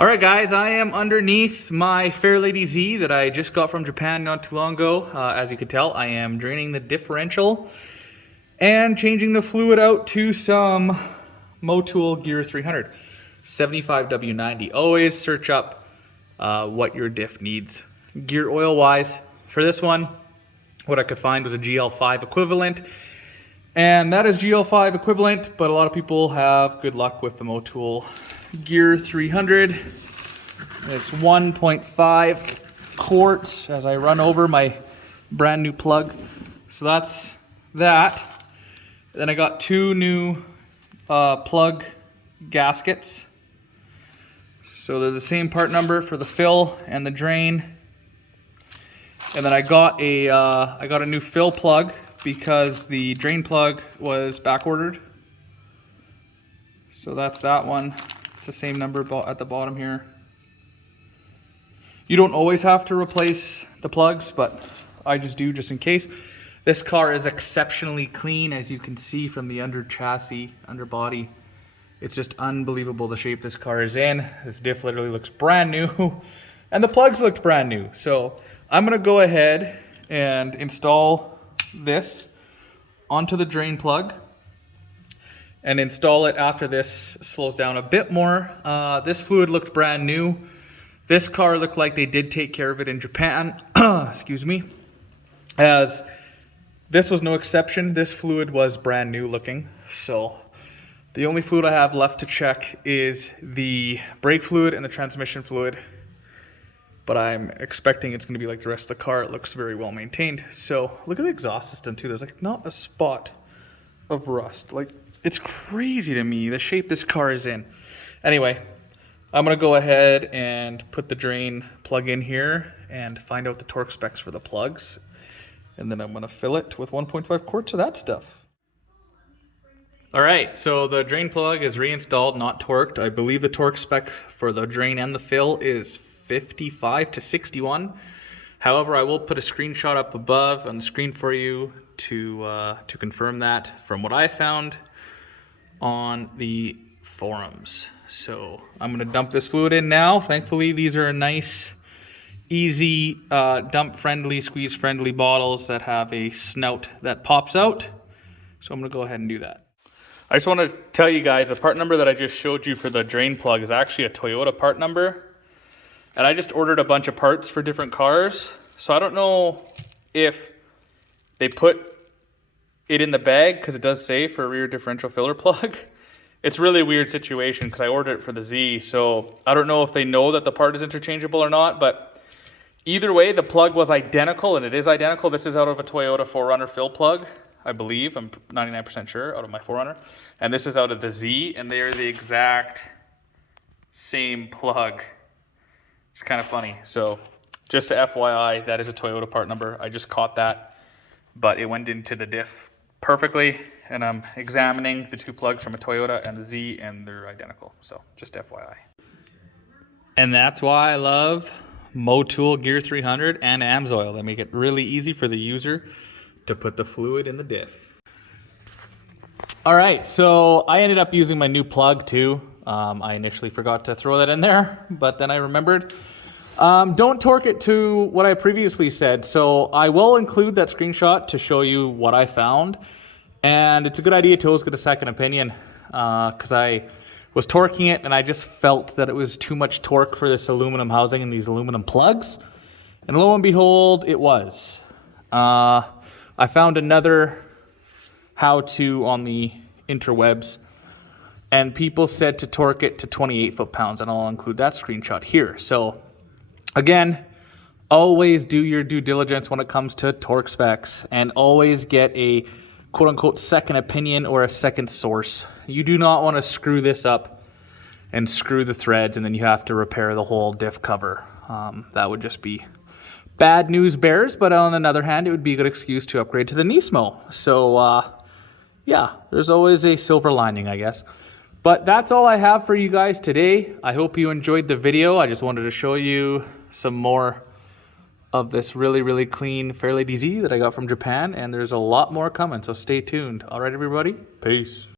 All right, guys, I am underneath my Fairlady Z that I just got from Japan not too long ago. As you can tell, I am draining the differential and changing the fluid out to some Motul Gear 300, 75W90. Always search up what your diff needs gear oil-wise. For this one, what I could find was a GL5 equivalent, and that is GL5 equivalent, but a lot of people have good luck with the Motul Gear 300. It's 1.5 quarts as I run over my brand new plug. So that's that. Then I got two new plug gaskets. So they're the same part number for the fill and the drain. And then I got a new fill plug because the drain plug was back ordered. So that's that one. It's the same number at the bottom here. You don't always have to replace the plugs, but I just do just in case. This car is exceptionally clean, as you can see from the under chassis, underbody. It's just unbelievable the shape this car is in. This diff literally looks brand new, and the plugs looked brand new. So I'm gonna go ahead and install this onto the drain plug and install it after this slows down a bit more. This fluid looked brand new. This car looked like they did take care of it in Japan, excuse me, as this was no exception. This fluid was brand new looking. So the only fluid I have left to check is the brake fluid and the transmission fluid, but I'm expecting it's gonna be like the rest of the car. It looks very well maintained. So look at the exhaust system too. There's like not a spot of rust. Like, it's crazy to me the shape this car is in. Anyway, I'm gonna go ahead and put the drain plug in here and find out the torque specs for the plugs. And then I'm gonna fill it with 1.5 quarts of that stuff. All right, so the drain plug is reinstalled, not torqued. I believe the torque spec for the drain and the fill is 55 to 61. However, I will put a screenshot up above on the screen for you to confirm that from what I found on the forums. So I'm gonna dump this fluid in now. Thankfully, these are nice, easy, dump friendly, squeeze friendly bottles that have a snout that pops out. So I'm gonna go ahead and do that. I just wanna tell you guys, the part number that I just showed you for the drain plug is actually a Toyota part number. And I just ordered a bunch of parts for different cars. So I don't know if they put it in the bag, because it does say for a rear differential filler plug. It's really a weird situation because I ordered it for the Z, so I don't know if they know that the part is interchangeable or not, but either way, the plug was identical, and it is identical. This is out of a Toyota 4Runner fill plug, I believe. I'm 99% sure, out of my 4Runner. And this is out of the Z, and they are the exact same plug. It's kind of funny. So just to FYI, that is a Toyota part number. I just caught that, but it went into the diff perfectly, and I'm examining the two plugs from a Toyota and the Z, and they're identical. So just FYI. And that's why I love Motul Gear 300 and AMSOIL. They make it really easy for the user to put the fluid in the diff. All right, so I ended up using my new plug too. I initially forgot to throw that in there, but then I remembered. Don't torque it to what I previously said. So I will include that screenshot to show you what I found. And it's a good idea to always get a second opinion, because I was torquing it and I just felt that it was too much torque for this aluminum housing and these aluminum plugs. And lo and behold, it was. I found another how-to on the interwebs, and people said to torque it to 28 foot-pounds, and I'll include that screenshot here. So again, always do your due diligence when it comes to torque specs, and always get a quote-unquote second opinion or a second source. You do not want to screw this up and screw the threads, and then you have to repair the whole diff cover. That would just be bad news bears, but on another hand, it would be a good excuse to upgrade to the Nismo. So yeah, there's always a silver lining, I guess. But that's all I have for you guys today. I hope you enjoyed the video. I just wanted to show you some more of this really, really clean Fairlady Z that I got from Japan, and there's a lot more coming, so stay tuned. All right, everybody, peace.